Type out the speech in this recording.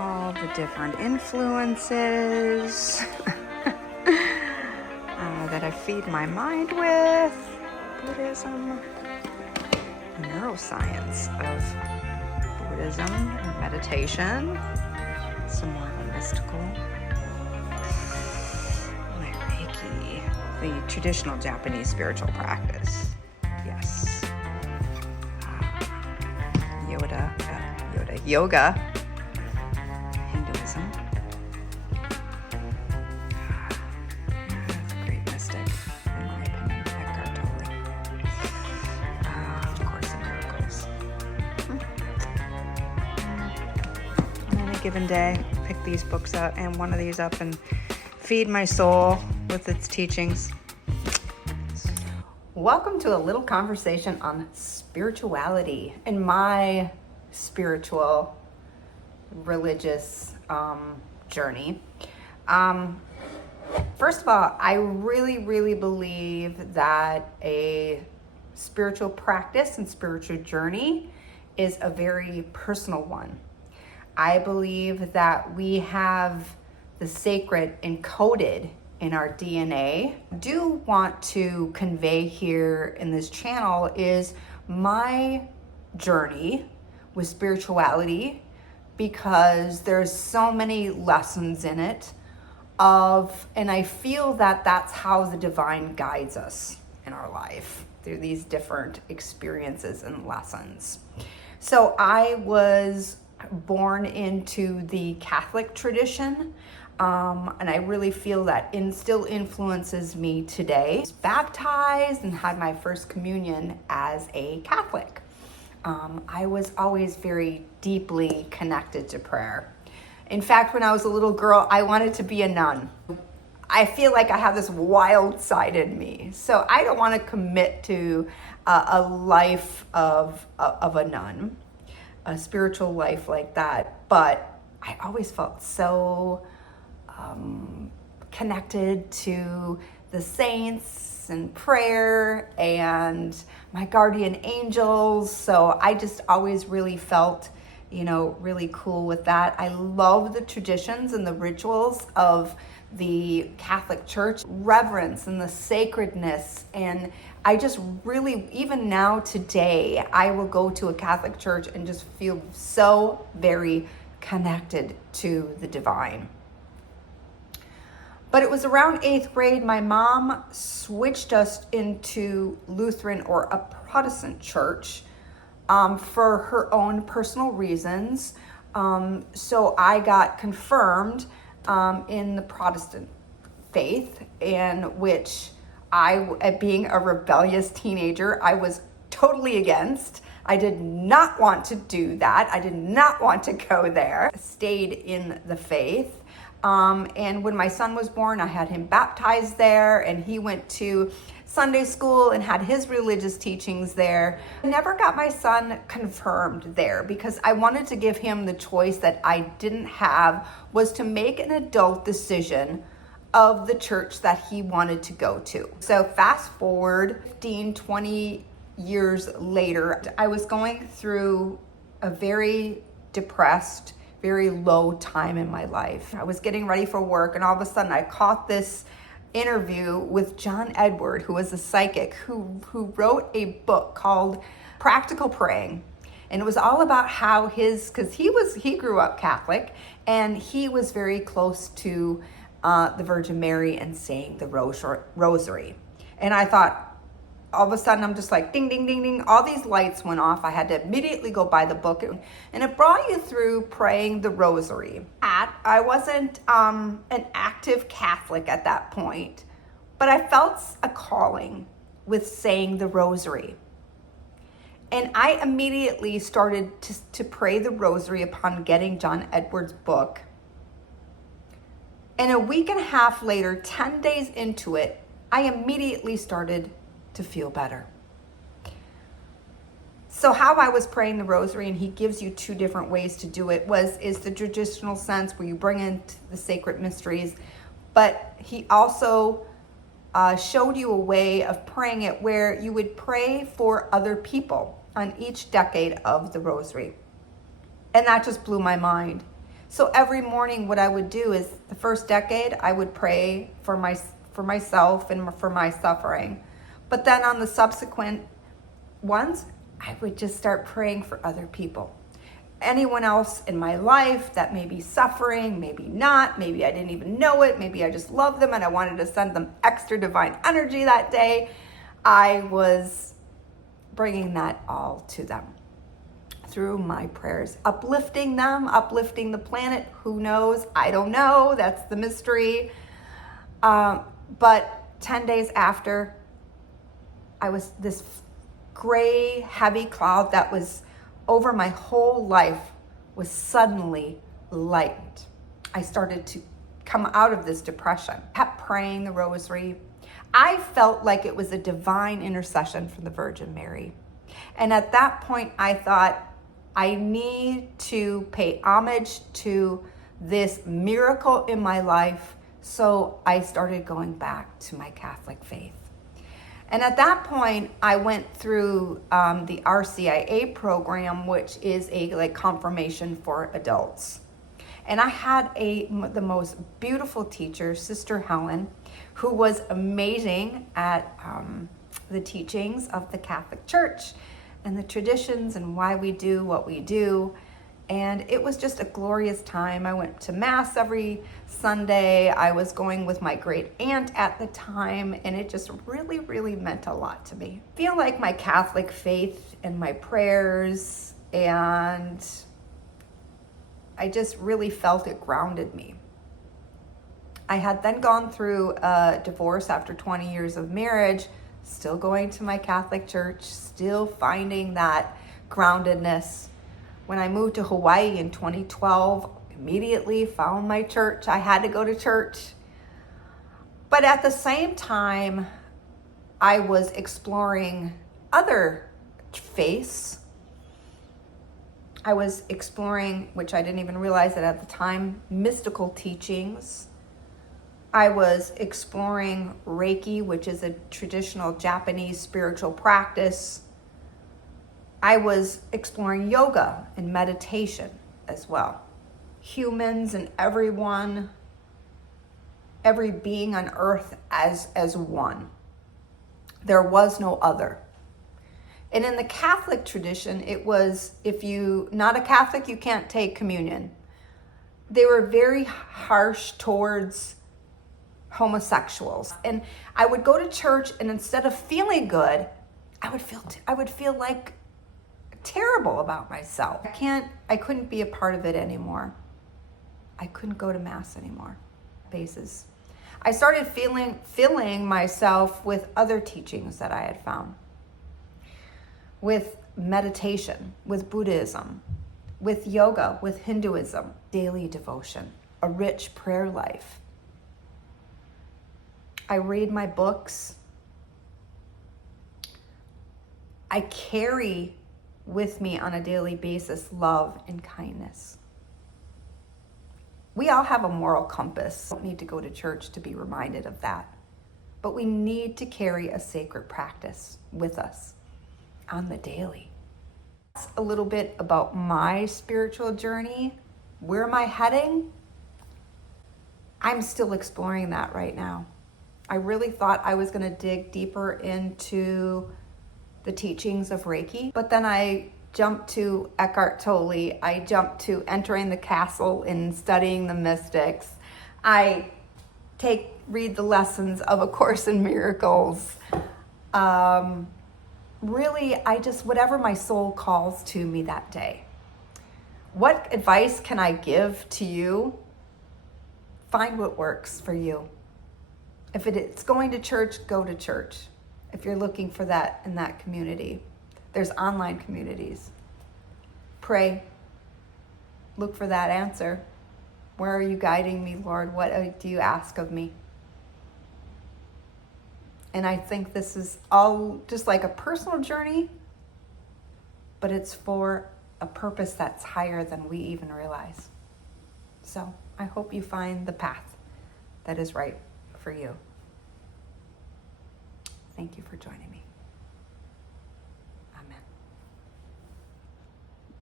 all the different influences that I feed my mind with. Buddhism, neuroscience of Buddhism, meditation, some more mystical, my Reiki, the traditional Japanese spiritual practice. Yes. Yoga, Hinduism. That's a great mystic, in my opinion, Eckhart Tolle. Of Course in Miracles. On any given day, pick these books up and one of these up and feed my soul with its teachings. Welcome to a little conversation on spirituality and my spiritual religious journey. First of all, I really believe that a spiritual practice and spiritual journey is a very personal one. I believe that we have the sacred encoded in our DNA. I do want to convey here in this channel is my journey with spirituality, because there's so many lessons in it and I feel that that's how the divine guides us in our life through these different experiences and lessons. So I was born into the Catholic tradition, and I really feel that still influences me today. I was baptized and had my first communion as a Catholic. I was always very deeply connected to prayer. In fact, when I was a little girl, I wanted to be a nun. I feel like I have this wild side in me. So I don't want to commit to a life of a nun, a spiritual life like that. But I always felt so connected to the saints and prayer and my guardian angels. So I just always really felt, really cool with that. I love the traditions and the rituals of the Catholic Church, reverence and the sacredness. And I just really, even now today, I will go to a Catholic church and just feel so very connected to the divine. But it was around 8th grade, my mom switched us into Lutheran or a Protestant church for her own personal reasons. So I got confirmed in the Protestant faith, in which being a rebellious teenager, I was totally against. I did not want to do that. I did not want to go there. I stayed in the faith. And when my son was born, I had him baptized there, and he went to Sunday school and had his religious teachings there. I never got my son confirmed there because I wanted to give him the choice that I didn't have, was to make an adult decision of the church that he wanted to go to. So fast forward 15, 20 years later, I was going through a very depressed, very low time in my life. I was getting ready for work, and all of a sudden I caught this interview with John Edward, who was a psychic who wrote a book called Practical Praying. And it was all about how because he grew up Catholic, and he was very close to the Virgin Mary and saying the rosary. And I thought, all of a sudden, I'm just like, ding, ding, ding, ding. All these lights went off. I had to immediately go buy the book. And it brought you through praying the rosary. I wasn't an active Catholic at that point, but I felt a calling with saying the rosary. And I immediately started to pray the rosary upon getting John Edward's book. And a week and a half later, 10 days into it, I immediately started to feel better. So how I was praying the rosary, and he gives you two different ways to do it, is the traditional sense where you bring in the sacred mysteries, but he also showed you a way of praying it where you would pray for other people on each decade of the rosary. And that just blew my mind. So every morning what I would do is the first decade I would pray for myself and for my suffering. But then on the subsequent ones, I would just start praying for other people. Anyone else in my life that may be suffering, maybe not, maybe I didn't even know it, maybe I just love them and I wanted to send them extra divine energy that day. I was bringing that all to them through my prayers, uplifting them, uplifting the planet. Who knows? I don't know. That's the mystery. But 10 days after, I was this gray, heavy cloud that was over my whole life was suddenly lightened. I started to come out of this depression. Kept praying the rosary. I felt like it was a divine intercession from the Virgin Mary. And at that point, I thought, I need to pay homage to this miracle in my life. So I started going back to my Catholic faith. And at that point, I went through the RCIA program, which is a confirmation for adults. And I had the most beautiful teacher, Sister Helen, who was amazing at the teachings of the Catholic Church and the traditions and why we do what we do. And it was just a glorious time. I went to Mass every Sunday. I was going with my great aunt at the time, and it just really, really meant a lot to me. I feel like my Catholic faith and my prayers, and I just really felt it grounded me. I had then gone through a divorce after 20 years of marriage, still going to my Catholic church, still finding that groundedness. When I moved to Hawaii in 2012, immediately found my church. I had to go to church. But at the same time, I was exploring other faiths. I was exploring, which I didn't even realize it at the time, mystical teachings. I was exploring Reiki, which is a traditional Japanese spiritual practice. I was exploring yoga and meditation as well. Humans and everyone, every being on earth as one. There was no other. And in the Catholic tradition, it was, if you not a Catholic, you can't take communion. They were very harsh towards homosexuals. And I would go to church, and instead of feeling good, I would feel like terrible about myself. I couldn't be a part of it anymore. I couldn't go to Mass anymore. Bases. I started filling myself with other teachings that I had found. With meditation, with Buddhism, with yoga, with Hinduism, daily devotion, a rich prayer life. I read my books. I carry with me on a daily basis love and kindness. We all have a moral compass. We don't need to go to church to be reminded of that. But we need to carry a sacred practice with us on the daily. That's a little bit about my spiritual journey. Where am I heading? I'm still exploring that right now. I really thought I was going to dig deeper into the teachings of Reiki, but then I jumped to Eckhart Tolle. I jumped to entering the castle and studying the mystics. I read the lessons of A Course in Miracles. Really, whatever my soul calls to me that day. What advice can I give to you? Find what works for you. If it's going to church, go to church. If you're looking for that in that community, there's online communities. Pray. Look for that answer. Where are you guiding me, Lord? What do you ask of me? And I think this is all just like a personal journey, but it's for a purpose that's higher than we even realize. So I hope you find the path that is right for you. Thank you for joining me.